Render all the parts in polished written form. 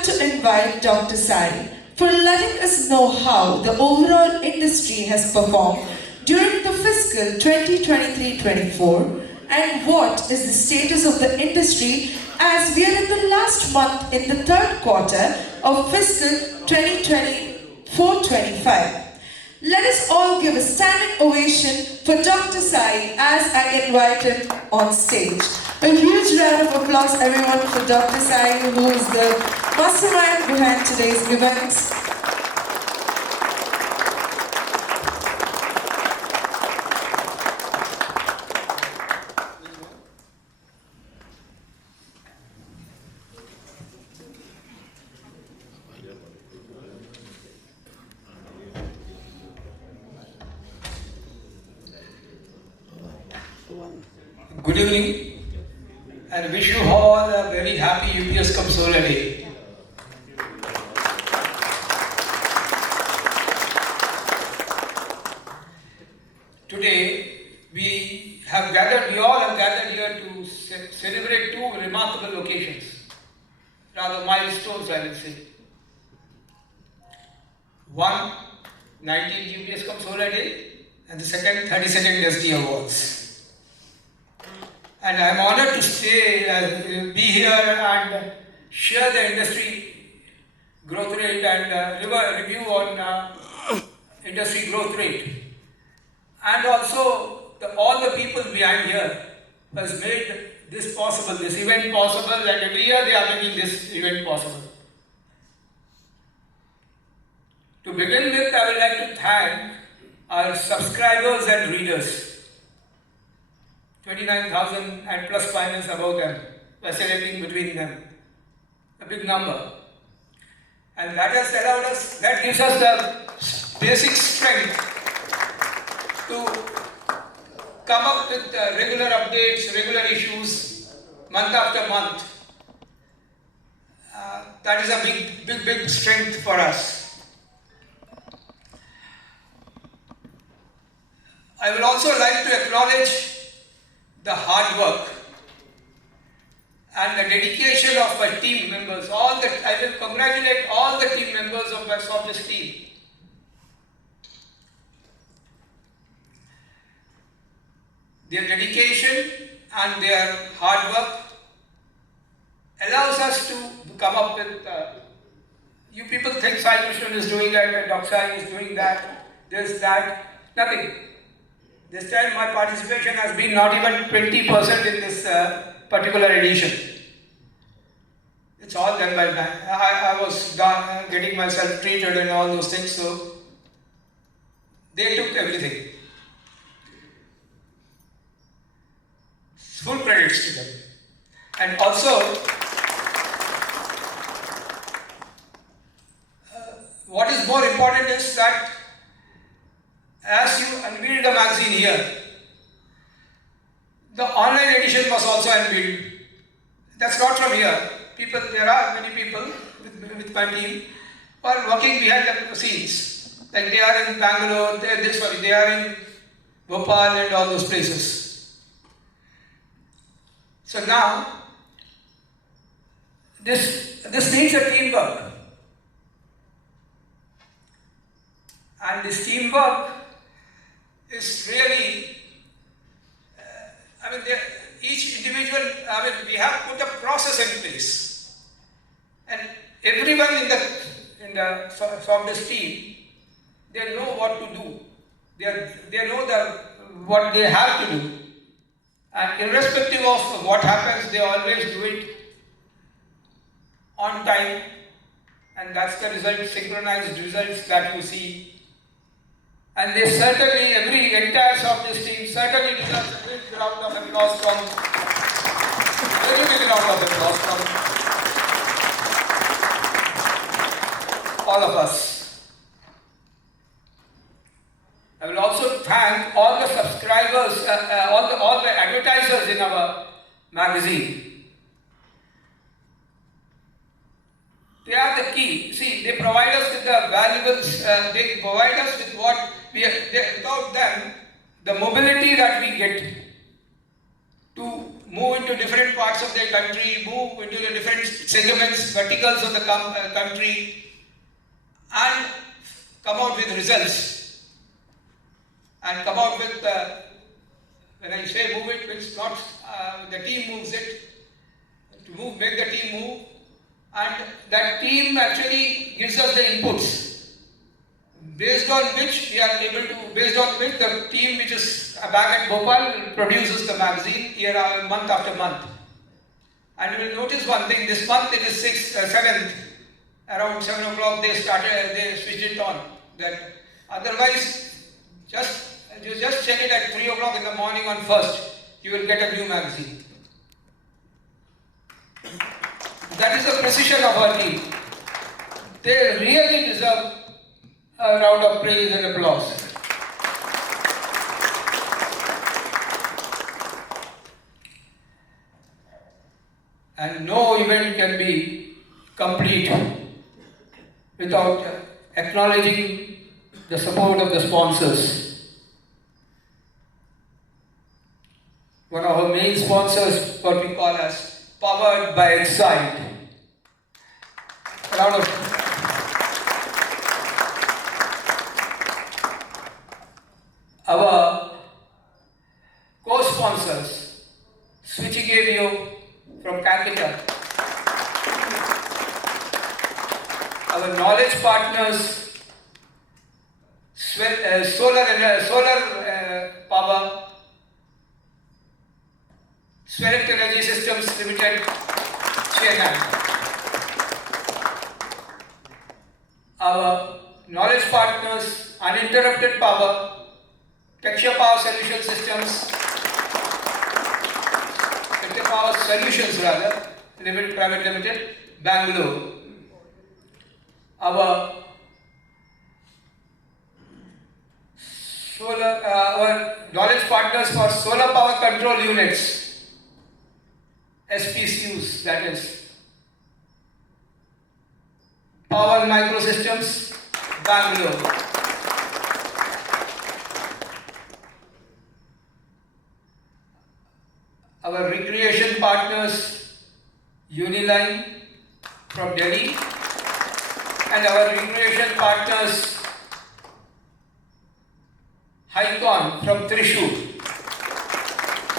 like to invite Dr. Sai for letting us know how the overall industry has performed during the fiscal 2023-24 and what is the status of the industry as we are in the last month in the third quarter of fiscal 2024-25. Let us all give a standing ovation for Dr. Sai as I invite him on stage. A huge round of applause everyone for Dr. Sai, who is the mastermind behind today's event. Good evening, and wish you all a very happy UPS Cum Solar Day. Today, we all have gathered here to celebrate two remarkable occasions, rather milestones I will say. One, 19th UPS Cum Solar Day, and the second, 32nd SD Awards. And I am honored to be here and share the industry growth rate and review on industry growth rate. And also all the people behind here has made this possible, this event possible, and every year they are making this event possible. To begin with, I would like to thank our subscribers and readers. 29,000 and plus minus above them, oscillating between them, a big number. And that has allowed us, that gives us the basic strength to come up with regular updates, regular issues, month after month. That is a big strength for us. I would also like to acknowledge the hard work and the dedication of my team members. I will congratulate all the team members of my Softdisk team. Their dedication and their hard work allows us to come up with, you people think SAI KRISHNAN is doing that and Dr. Sai is doing that, this, that, nothing. This time my participation has been not even 20% in this particular edition. It's all done by me. I was getting myself treated and all those things, so they took everything. Full credits to them. And also, what is more important is that as you unveiled the magazine here, the online edition was also unveiled. That's not from here. There are many people with my team who are working behind the scenes. Like they are in Bangalore, they are in Bhopal and all those places. So now, this needs a teamwork. And this teamwork is really, each individual, we have put a process in place. And everyone in the Softdisk team, they know what to do. They know what they have to do. And irrespective of what happens, they always do it on time. And that's the result, synchronized results that you see. And they certainly, entire Softdisk team certainly deserves a big round of applause very big round of applause from all of us. I will also thank all the subscribers, all the advertisers in our magazine. They are the key. See, they provide us with the valuables, they provide us with what without them, the mobility that we get to move into different parts of their country, move into the different segments, verticals of the country, and come out with results. And come out with, when I say move it, it's not the team moves it, to make the team move, and that team actually gives us the inputs. Based on which we are able to, based on which the team which is back at Bhopal produces the magazine month after month. And you will notice one thing, this month it is 7th, around 7 o'clock they switched it on. That otherwise, you just check it at 3 o'clock in the morning on 1st, you will get a new magazine. That is the precision of our team. They really deserve a round of praise and applause. And no event can be complete without acknowledging the support of the sponsors. One of our main sponsors, what we call as Powered by Excite. A round of our co-sponsors, Switching Avio from Calcutta, our knowledge partners, solar power, Spheric Energy Systems Limited, Chennai. Our knowledge partners, Uninterrupted Power, Texture Power Solution Systems, Texture Power Solutions Private Limited, Bangalore. Our knowledge partners for solar power control units, SPCUs, that is Power Microsystems, Bangalore. Our recreation partners, Uniline from Delhi, and our recreation partners, Hycon from Thrissur,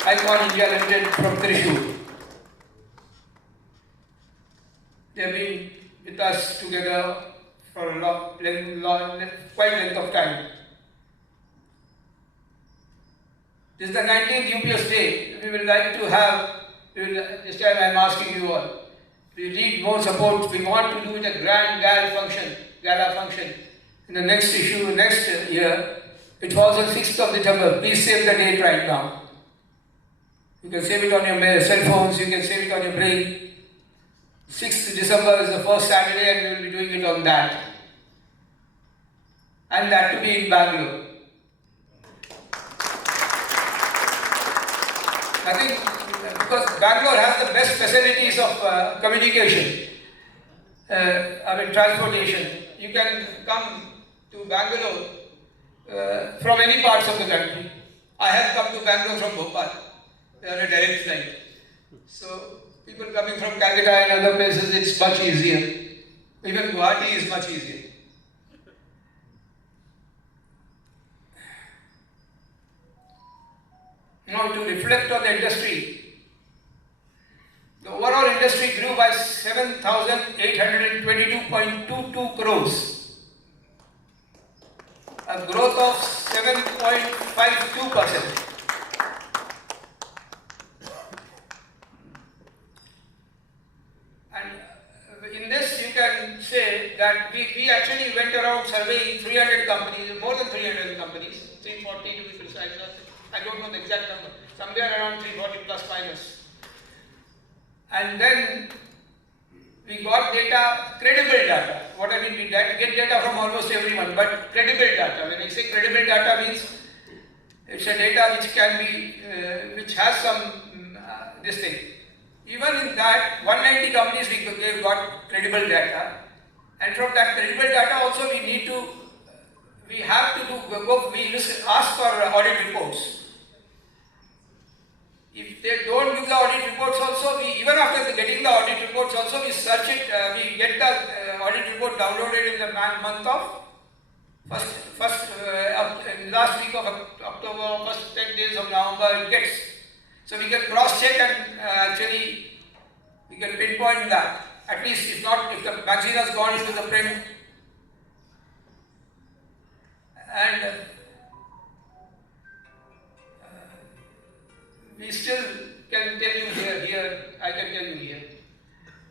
Hycon India Limited from Thrissur. They have been with us together for a quite length of time. This is the 19th UPS day. We would like to have, this time I am asking you all, we need more support. We want to do it a grand gala function in the next issue, next year. It falls on 6th of December. Please save the date right now. You can save it on your cell phones, you can save it on your brain. 6th December is the first Saturday and we will be doing it on that. And that to be in Bangalore. I think because Bangalore has the best facilities of communication, transportation. You can come to Bangalore from any parts of the country. I have come to Bangalore from Bhopal on a direct flight. So people coming from Calcutta and other places, it's much easier. Even Guwahati is much easier. Now to reflect on the industry, the overall industry grew by 7,822.22 crores, a growth of 7.52%. And in this you can say that we actually went around surveying 300 companies, more than 300 companies, 340 to be precise. I don't know the exact number, somewhere around 340 plus minus. And then we got data, credible data. What I mean, we get data from almost everyone, but credible data. When I say credible data means it's a data which can be, which has some this thing. Even in that, 190 companies we got credible data, and from that credible data also we have to ask for audit reports. If they don't give the audit reports also, even after getting the audit reports also, we search it, we get the audit report downloaded in the month of last week of October, first 10 days of November it gets. So we can cross check and actually we can pinpoint that. At least if the magazine has gone into the print. And we still can tell you I can tell you here,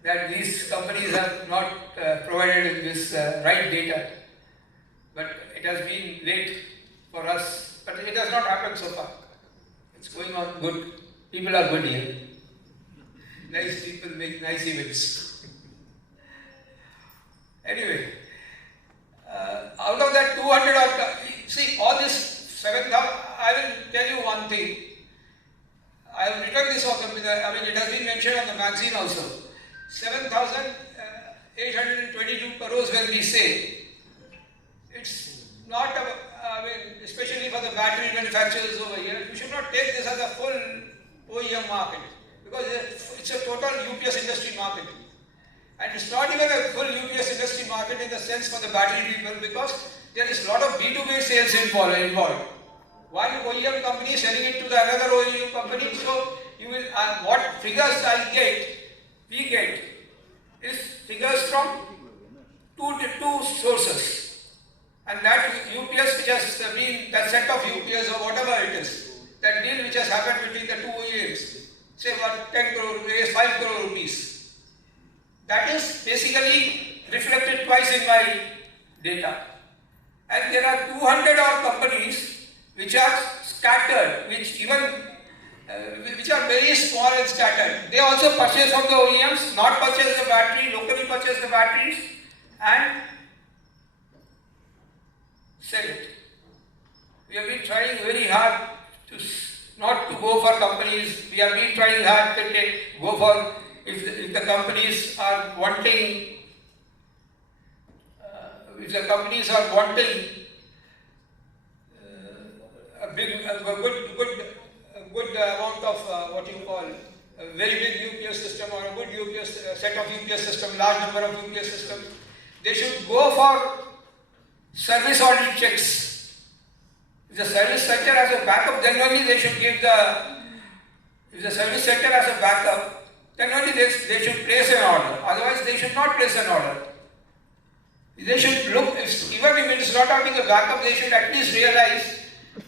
that these companies have not provided this right data. But it has been late for us, but it has not happened so far. It's going on good. People are good here. Nice people make nice events. Anyway, out of that 200, see all this 7,000, I will tell you one thing. I have written this on it has been mentioned on the magazine also. 7,822 crores when we say, it's not, especially for the battery manufacturers over here, you should not take this as a full OEM market, because it's a total UPS industry market. And it's not even a full UPS industry market in the sense for the battery people, because there is a lot of B2B sales involved. One OEM company is selling it to the another OEM company, so you will, what figures we get is figures from two sources. And that UPS which has been, that set of UPS or whatever it is, that deal which has happened between the two OEMs, say what 10 crore rupees, 5 crore rupees, that is basically reflected twice in my data. And there are 200 odd companies which are scattered, which are very small and scattered. They also purchase from the OEMs, not purchase the battery, locally purchase the batteries and sell it. We have been trying very hard not to go for companies. We have been trying hard to go for, if the companies are wanting, a good amount of what you call a very big UPS system or a good UPS set of UPS system, large number of UPS systems, they should go for service audit checks. If the service sector has a backup, then only they should give if the service sector has a backup, then only they should place an order. Otherwise, they should not place an order. They should look, even if it is not having a backup, they should at least realize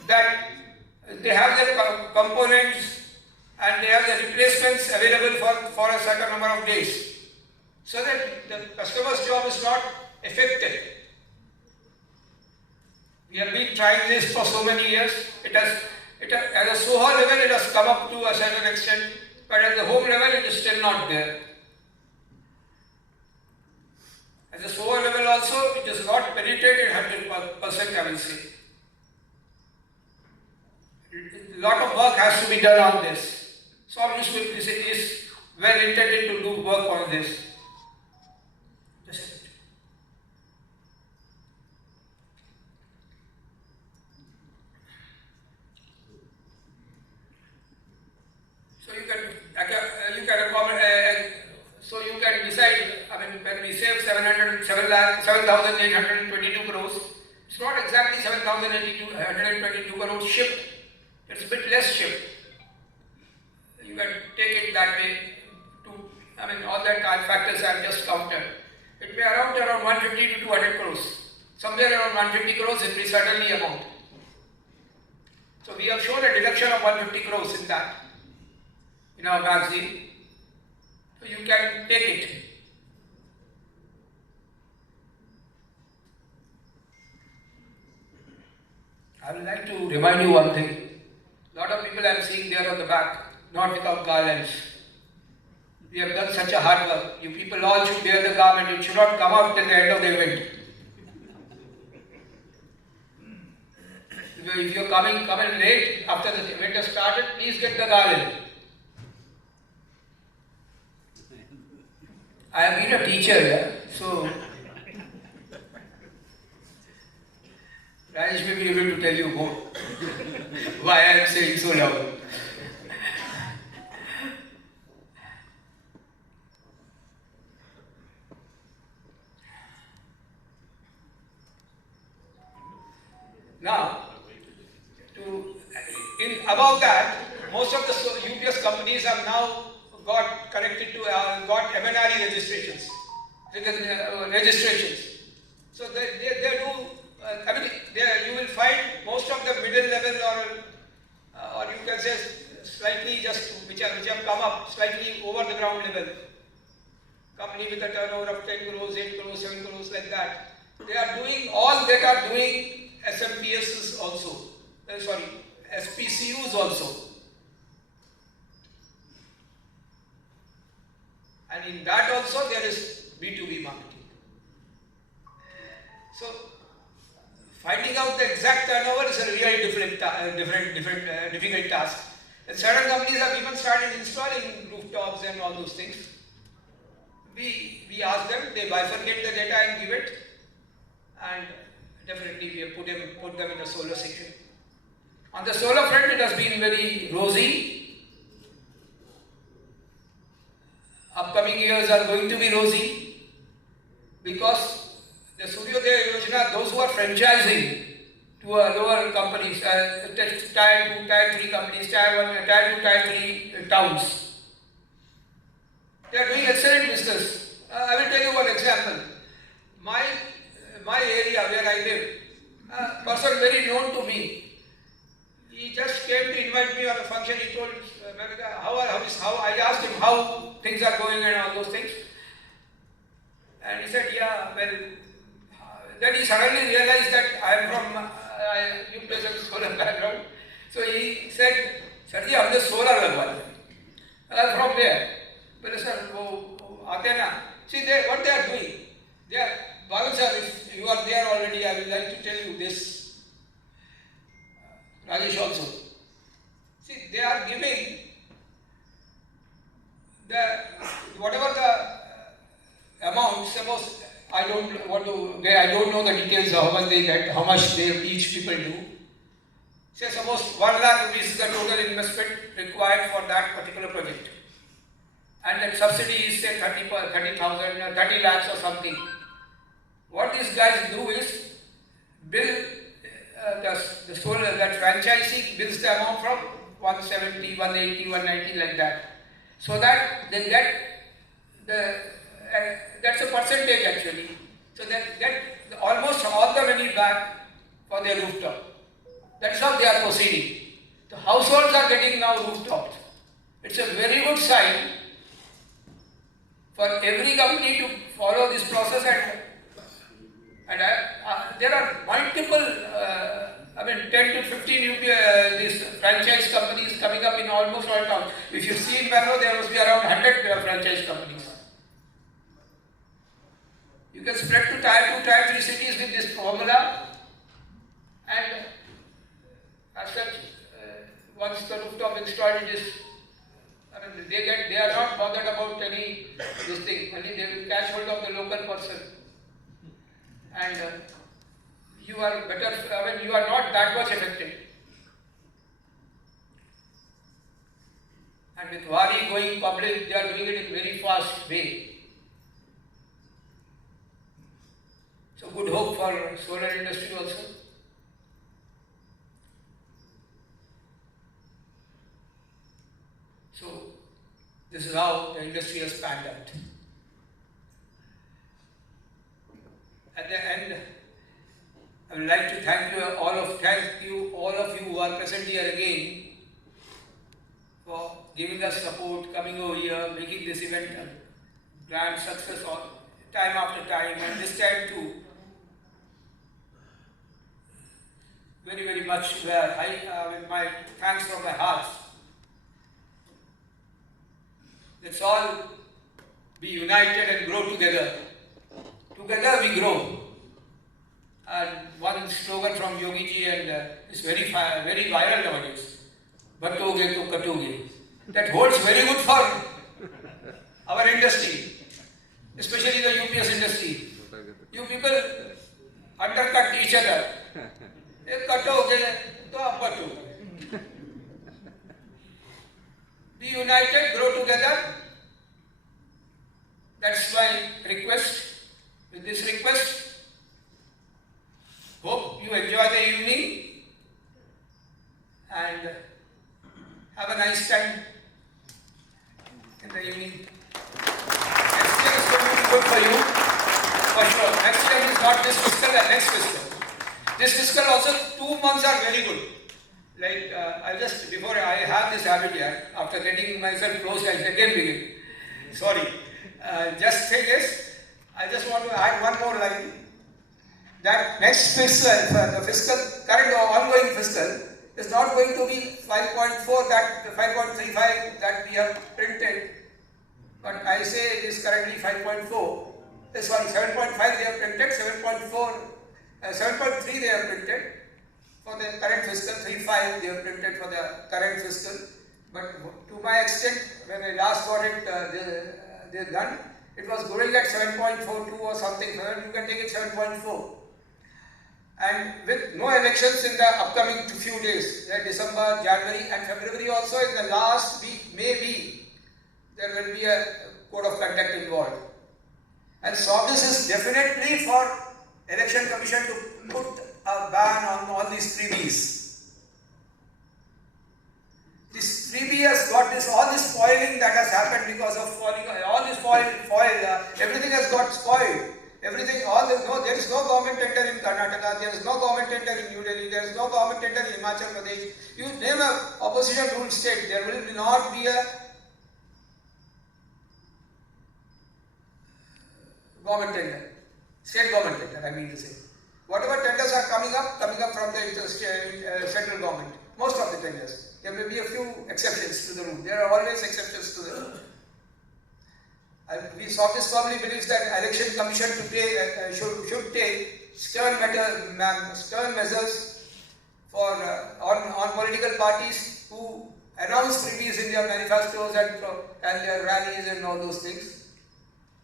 that they have their components and they have the replacements available for a certain number of days, so that the customer's job is not affected. We have been trying this for so many years. At a SOHA level it has come up to a certain extent, but at the home level it is still not there. At the SOHA level also it is not penetrated 100%, I will say. A lot of work has to be done on this. Some municipality is well intended to do work on this. So you can decide. When we save 7,822 crores, it's not exactly 7,822 crores shipped. It's a bit less shipped. You can take it that way. All that factors are just counted. It may around 150 to 200 crores. Somewhere around 150 crores it may certainly amount. So we have shown a deduction of 150 crores in that, in our magazine. So you can take it. I would like to remind you one thing. A lot of people I am seeing there on the back, not without garlands. We have done such a hard work. You people all should wear the garment. It should not come out till the end of the event. If you are coming late after the event has started, please get the garland. I have been a teacher, so Rajesh may be able to tell you more why I am saying so loud. Now, above that, most of the UPS companies have now got connected to, got MNRE registrations. So they do, you will find most of the middle level or you can say slightly just, which have come up slightly over the ground level. Company with a turnover of 10 crores, 8 crores, 7 crores like that. They are doing, all that are doing SMPSs also. SPCUs also. And in that also there is B2B marketing. So finding out the exact turnover is a really difficult task. And certain companies have even started installing rooftops and all those things. We ask them, they bifurcate the data and give it, and definitely we have put them in the solar section. On the solar front, it has been very rosy. Upcoming years are going to be rosy because the Suryodaya Yojana, those who are franchising to lower companies, tier 2, tier 3 companies, tier 1, tier 2, tier 3 towns, they are doing excellent business. I will tell you one example. My area where I live, a person very known to me, he just came to invite me on a function. He told, I asked him how things are going and all those things. And he said, yeah, well, then he suddenly realized that I am from solar background. So he said, Sarji, I am solar lagwa. From where? But sir, see, what they are doing, Bhavan sir, if you are there already, I would like to tell you this. Rajesh also. See, they are giving whatever the amount, suppose I don't know the details of how much they get, how much each people do. Say suppose 1 lakh rupees is the total investment required for that particular project. And that subsidy is say 30 lakhs or something. What these guys do is bill the solar, that franchisee bills the amount from 170, 180, 190 like that. So that they get that's a percentage actually. So they get almost all the money back for their rooftop. That's how they are proceeding. The households are getting now rooftops. It's a very good sign for every company to follow this process, and there are multiple, 10 to 15 these franchise companies coming up in almost all towns. If you see in Bangalore, there must be around 100 franchise companies. You can spread to tier 2, tier 3 cities with this formula, and as such, once the rooftop installed, it is, they are not bothered about any this thing. Only they will catch hold of the local person, and you are better. You are not that much affected. And with Wari going public, they are doing it in very fast way. So good hope for solar industry also. So this is how the industry has panned out. At the end, I would like to thank you all of you who are present here again for giving us support, coming over here, making this event a grand success time after time, and this time too. Very, very much with my thanks from my heart. Let's all be united and grow together. Together we grow. And one slogan from Yogi ji, and it's very viral nowadays. Batoge to katoge. That holds very good for our industry, especially the UPS industry. You people undercut each other. Be united, grow together. That's my request. With this request, hope you enjoy the evening. nice time in the evening. Next year is going to be good for you, for sure. Next year is not this fiscal and next fiscal. This fiscal also 2 months are very good. Like before I have this habit here, after getting myself closed, I again begin. Sorry. Just say this. I just want to add one more line. That next fiscal, the fiscal, current or ongoing fiscal, is not going to be 5.4, that 5.35 that we have printed. But I say it is currently 5.4. Sorry, 7.5 they have printed, 7.4, 7.3 they have printed for the current fiscal, 3.5 they have printed for the current fiscal. But to my extent, when I last got it they done, it was going at 7.42 or something. You can take it 7.4. And with no elections in the upcoming few days, December, January and February also, in the last week, maybe, there will be a code of conduct involved. And Softdisk is definitely for Election Commission to put a ban on all these freebies. This freebie has got all this spoiling that has happened because of falling, all this foil, everything has got spoiled. Everything, there is no government tender in Karnataka, there is no government tender in New Delhi, there is no government tender in Himachal Pradesh. You name an opposition ruled state, there will not be a government tender, state government tender, I mean to say. Whatever tenders are coming up from the central government, most of the tenders. There may be a few exceptions to the rule, there are always exceptions to the rule. Softdisk firmly believes that Election Commission should take stern measures for on political parties who announce freebies in their manifestos and their rallies and all those things.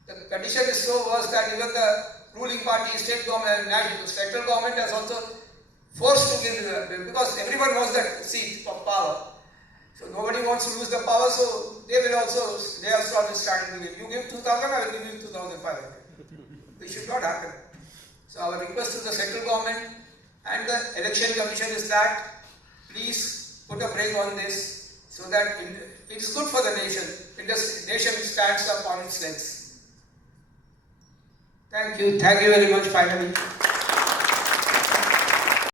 The condition is so worse that even the ruling party, state government, and central government has also forced to give, because everyone wants that seat of power. So nobody wants to lose the power, so they have started starting to give. You give 2,000, I will give you 2,500. This should not happen. So our request to the central government and the Election Commission is that please put a brake on this so that it is good for the nation. The nation stands up on its legs. Thank you very much finally.